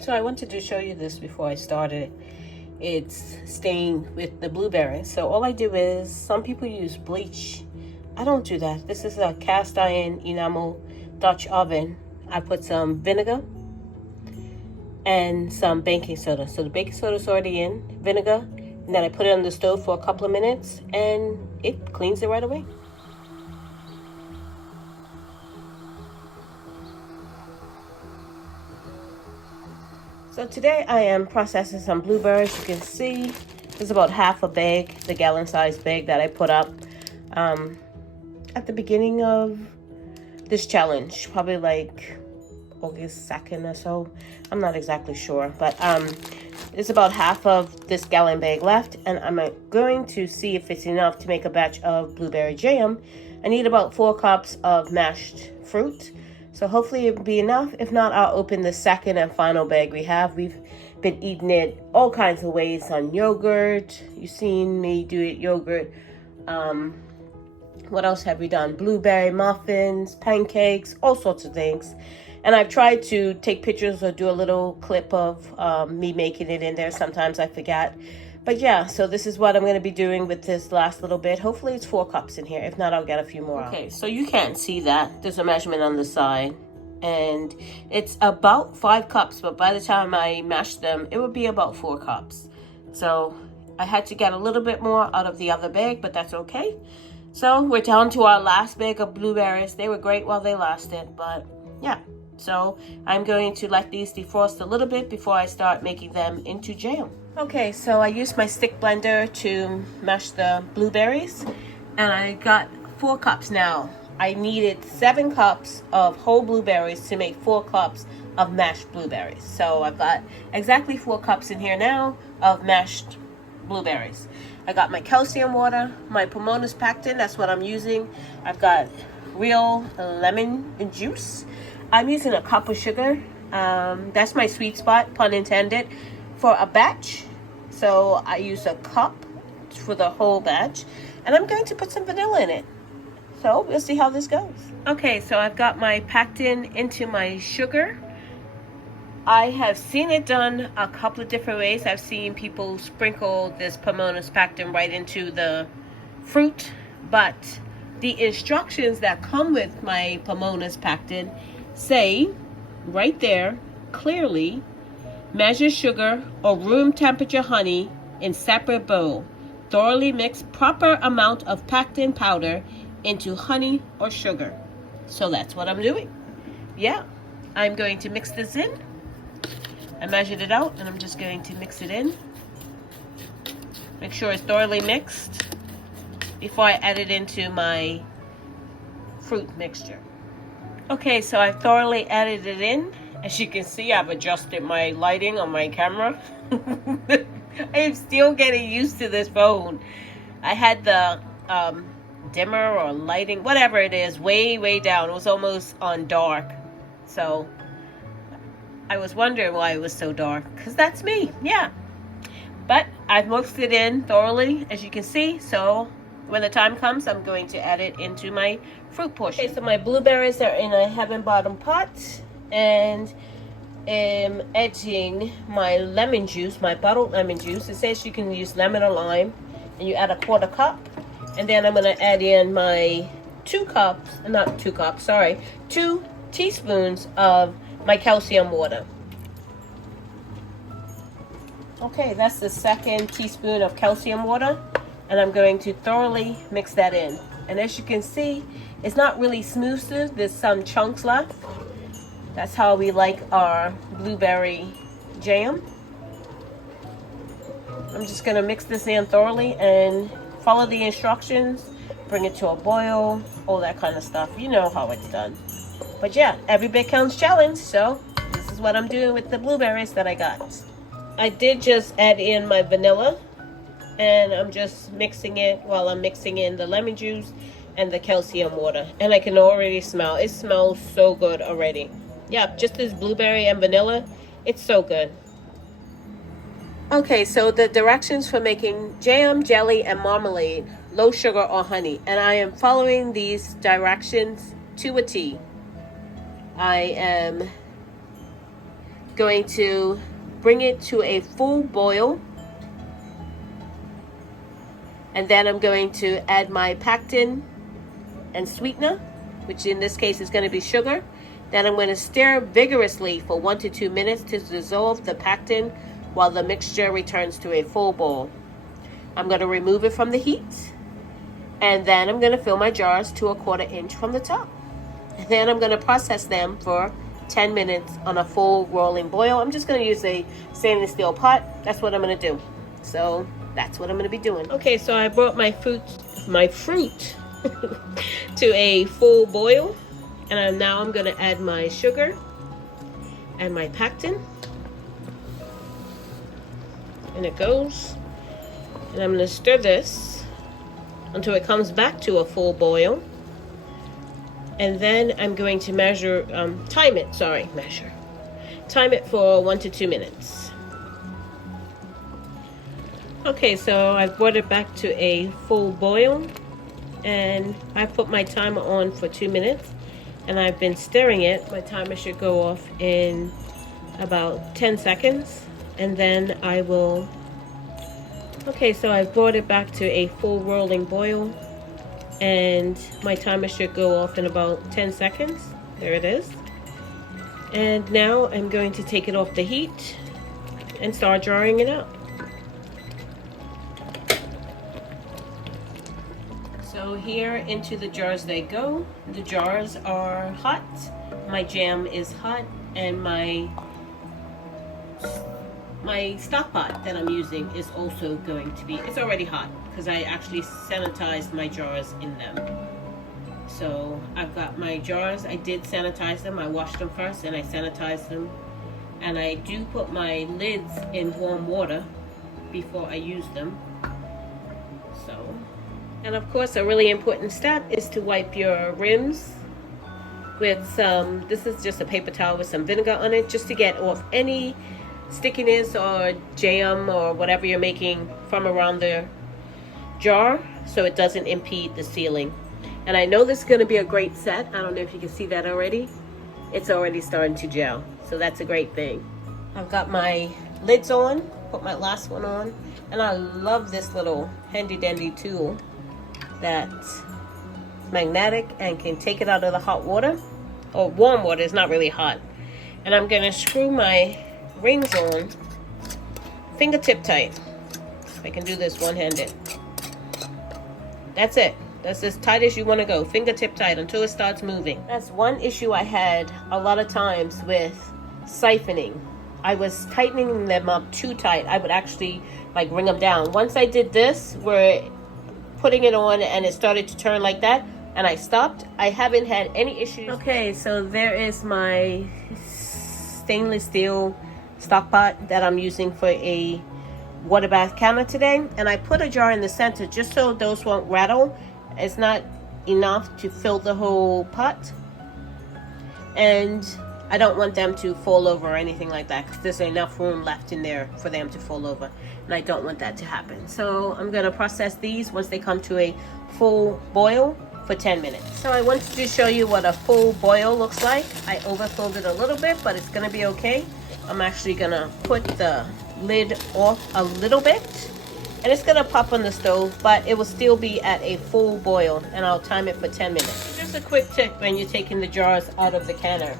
So I wanted to show you this before I started. It's stained with the blueberries. So all I do is, some people use bleach. I don't do that. This is a cast iron enamel Dutch oven. I put some vinegar and some baking soda. So the baking soda is already in, vinegar, and then I put it on the stove for a couple of minutes and it cleans it right away. So today I am processing some blueberries. You can see there's about half a bag, the gallon size bag that I put up at the beginning of this challenge, probably like August 2nd or so. I'm not exactly sure, but there's about half of this gallon bag left, and I'm going to see if it's enough to make a batch of blueberry jam. I need about 4 cups of mashed fruit. So hopefully it'll be enough. If not, I'll open the second and final bag we have. We've been eating it all kinds of ways on yogurt. You've seen me do it yogurt. What else have we done? Blueberry muffins, pancakes, all sorts of things. And I've tried to take pictures or do a little clip of me making it in there. Sometimes I forget. But yeah, so this is what I'm going to be doing with this last little bit. Hopefully it's 4 cups in here. If not, I'll get a few more. Okay, so you can't see that. There's a measurement on the side. And it's about 5 cups. But by the time I mash them, it would be about 4 cups. So I had to get a little bit more out of the other bag, but that's okay. So we're down to our last bag of blueberries. They were great while they lasted, but yeah. So I'm going to let these defrost a little bit before I start making them into jam. Okay, so I used my stick blender to mash the blueberries, and I got 4 cups now. I needed 7 cups of whole blueberries to make 4 cups of mashed blueberries. So I've got exactly 4 cups in here now of mashed blueberries. I got my calcium water, my Pomona's packed in, that's what I'm using. I've got real lemon juice. I'm using a cup of sugar. That's my sweet spot, pun intended, for a batch. So I use a cup for the whole batch. And I'm going to put some vanilla in it. So we'll see how this goes. Okay, so I've got my packed in into my sugar. I have seen it done a couple of different ways. I've seen people sprinkle this Pomona's packed in right into the fruit. But the instructions that come with my Pomona's packed in say right there clearly, measure sugar or room temperature honey in separate bowl. Thoroughly mix proper amount of packed in powder into honey or sugar. So that's what I'm doing. Yeah, I'm going to mix this in. I measured it out and I'm just going to mix it in. Make sure it's thoroughly mixed before I add it into my fruit mixture. Okay, so I've thoroughly added it in. As you can see, I've adjusted my lighting on my camera. I am still getting used to this phone. I had the dimmer or lighting, whatever it is, way down. It was almost on dark. So I was wondering why it was so dark, because that's me, yeah. But I've mixed it in thoroughly, as you can see. So when the time comes, I'm going to add it into my fruit portion. Okay, so my blueberries are in a heaven bottom pot, and am adding my lemon juice, my bottled lemon juice. It says you can use lemon or lime, and you add a 1/4 cup. And then I'm going to add in my 2 teaspoons of my calcium water. Okay, that's the 2nd teaspoon of calcium water, and I'm going to thoroughly mix that in. And as you can see, it's not really smooth. There's some chunks left. That's how we like our blueberry jam. I'm just going to mix this in thoroughly and follow the instructions. Bring it to a boil, all that kind of stuff. You know how it's done. But yeah, every bit counts challenge. So this is what I'm doing with the blueberries that I got. I did just add in my vanilla, and I'm just mixing it while I'm mixing in the lemon juice and the calcium water. And I can already smell. It smells so good already. Yeah, just this blueberry and vanilla, it's so good. Okay, so the directions for making jam, jelly, and marmalade, low sugar or honey. And I am following these directions to a T. I am going to bring it to a full boil. And then I'm going to add my pectin and sweetener, which in this case is going to be sugar. Then I'm going to stir vigorously for 1 to 2 minutes to dissolve the pectin while the mixture returns to a full boil. I'm going to remove it from the heat. And then I'm going to fill my jars to 1/4 inch from the top. And then I'm going to process them for 10 minutes on a full rolling boil. I'm just going to use a stainless steel pot. That's what I'm going to do. So that's what I'm going to be doing. Okay, so I brought my fruit to a full boil. And now I'm going to add my sugar and my pectin. And it goes. And I'm going to stir this until it comes back to a full boil. And then I'm going to time it for 1 to 2 minutes. Okay, so I've brought it back to a full boil, and I put my timer on for 2 minutes, and I've been stirring it. My timer should go off in about 10 seconds, and then I will. Okay, so I've brought it back to a full rolling boil, and my timer should go off in about 10 seconds. There it is. And now I'm going to take it off the heat and start jarring it up. So here into the jars they go. The jars are hot. My jam is hot, and my stock pot that I'm using is also going to be, it's already hot because I actually sanitized my jars in them. So I've got my jars, I did sanitize them, I washed them first and I sanitized them. And I do put my lids in warm water before I use them. So, and of course a really important step is to wipe your rims with some, this is just a paper towel with some vinegar on it, just to get off any stickiness or jam or whatever you're making from around the jar, so it doesn't impede the sealing. And I know this is going to be a great set. I don't know if you can see that already. It's already starting to gel, so that's a great thing. I've got my lids on, put my last one on, and I love this little handy dandy tool that's magnetic and can take it out of the hot water, or warm water. It's not really hot. And I'm going to screw my rings on fingertip tight. I can do this one-handed. That's it. That's as tight as you want to go, fingertip tight, until it starts moving. That's one issue I had a lot of times with siphoning. I was tightening them up too tight. I would actually like wring them down. Once I did this, where putting it on and it started to turn like that, and I stopped, I haven't had any issues. Okay, so there is my stainless steel stock pot that I'm using for a water bath counter today, and I put a jar in the center just so those won't rattle. It's not enough to fill the whole pot, and I don't want them to fall over or anything like that, because there's enough room left in there for them to fall over, and I don't want that to happen. So I'm going to process these once they come to a full boil for 10 minutes. So I wanted to show you what a full boil looks like. I overfilled it a little bit, but it's going to be okay. I'm actually going to put the lid off a little bit, and it's going to pop on the stove, but it will still be at a full boil, and I'll time it for 10 minutes. Just a quick tip when you're taking the jars out of the canner.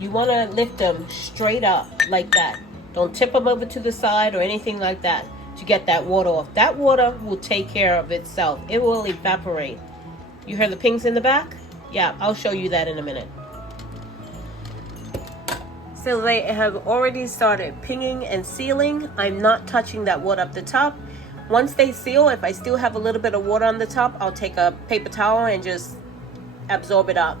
You want to lift them straight up like that. Don't tip them over to the side or anything like that to get that water off. That water will take care of itself. It will evaporate. You heard the pings in the back? Yeah, I'll show you that in a minute. So they have already started pinging and sealing. I'm not touching that water up the top. Once they seal, if I still have a little bit of water on the top, I'll take a paper towel and just absorb it up.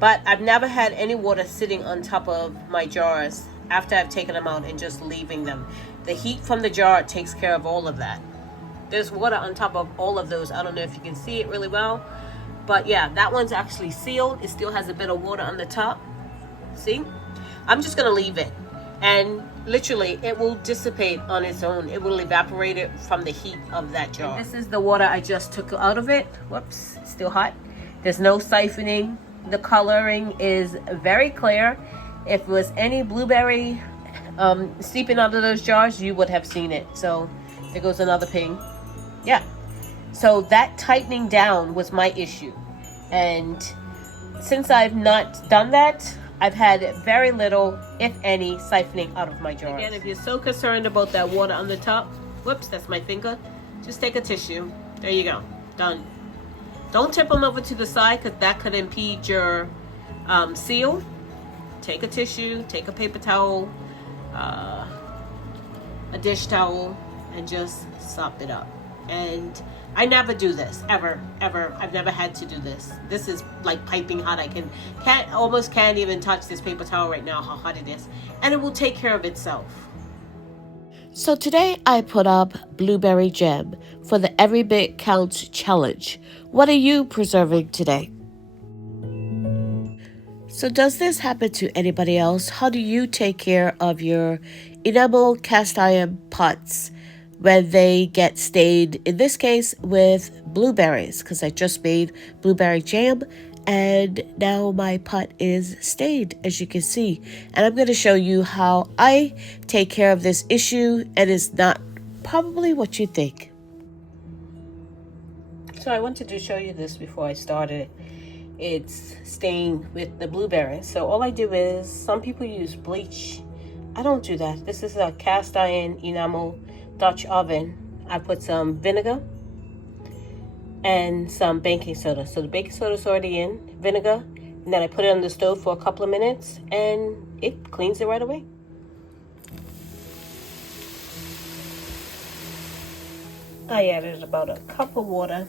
But I've never had any water sitting on top of my jars after I've taken them out and just leaving them. The heat from the jar takes care of all of that. There's water on top of all of those. I don't know if you can see it really well, but yeah, that one's actually sealed. It still has a bit of water on the top. See? I'm just gonna leave it, and literally it will dissipate on its own. It will evaporate it from the heat of that jar. And this is the water I just took out of it. Whoops, it's still hot. There's no siphoning. The coloring is very clear. If it was any blueberry seeping out of those jars, you would have seen it. So there goes another ping. Yeah. So that tightening down was my issue. And since I've not done that, I've had very little, if any, siphoning out of my jars. Again, if you're so concerned about that water on the top, whoops, that's my finger, just take a tissue. There you go. Done. Don't tip them over to the side because that could impede your seal. Take a tissue, take a paper towel, a dish towel, and just sop it up. And I never do this, ever. I've never had to do this. This is like piping hot. I almost can't even touch this paper towel right now, how hot it is. And it will take care of itself. So today I put up blueberry jam for the Every Bit Counts challenge. What are you preserving today? So does this happen to anybody else? How do you take care of your enamel cast iron pots when they get stained, in this case with blueberries, because I just made blueberry jam and now my pot is stained, as you can see. And I'm going to show you how I take care of this issue, and it's not probably what you think. So I wanted to show you this before I started. It's stained with the blueberries. So all I do is, some people use bleach. I don't do that. This is a cast iron enamel Dutch oven. I put some vinegar and some baking soda. So the baking soda is already in, vinegar, and then I put it on the stove for a couple of minutes and it cleans it right away. I added about a cup of water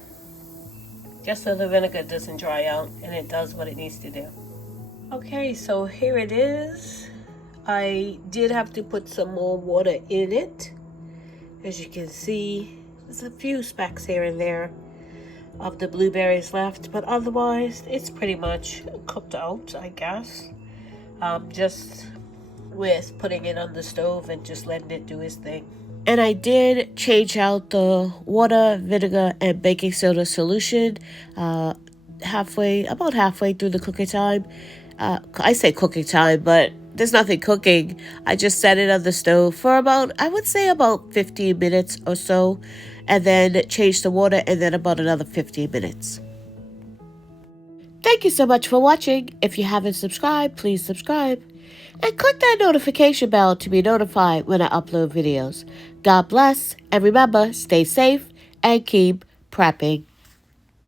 just so the vinegar doesn't dry out and it does what it needs to do. Okay, so here it is. I did have to put some more water in it. As you can see, there's a few specks here and there of the blueberries left, but otherwise it's pretty much cooked out, I guess. Just with putting it on the stove and just letting it do its thing. And I did change out the water, vinegar, and baking soda solution about halfway through the cooking time. I say cooking time, but there's nothing cooking. I just set it on the stove for about 15 minutes or so, and then change the water, and then about another 15 minutes. Thank you so much for watching. If you haven't subscribed, please subscribe. And click that notification bell to be notified when I upload videos. God bless, and remember, stay safe and keep prepping.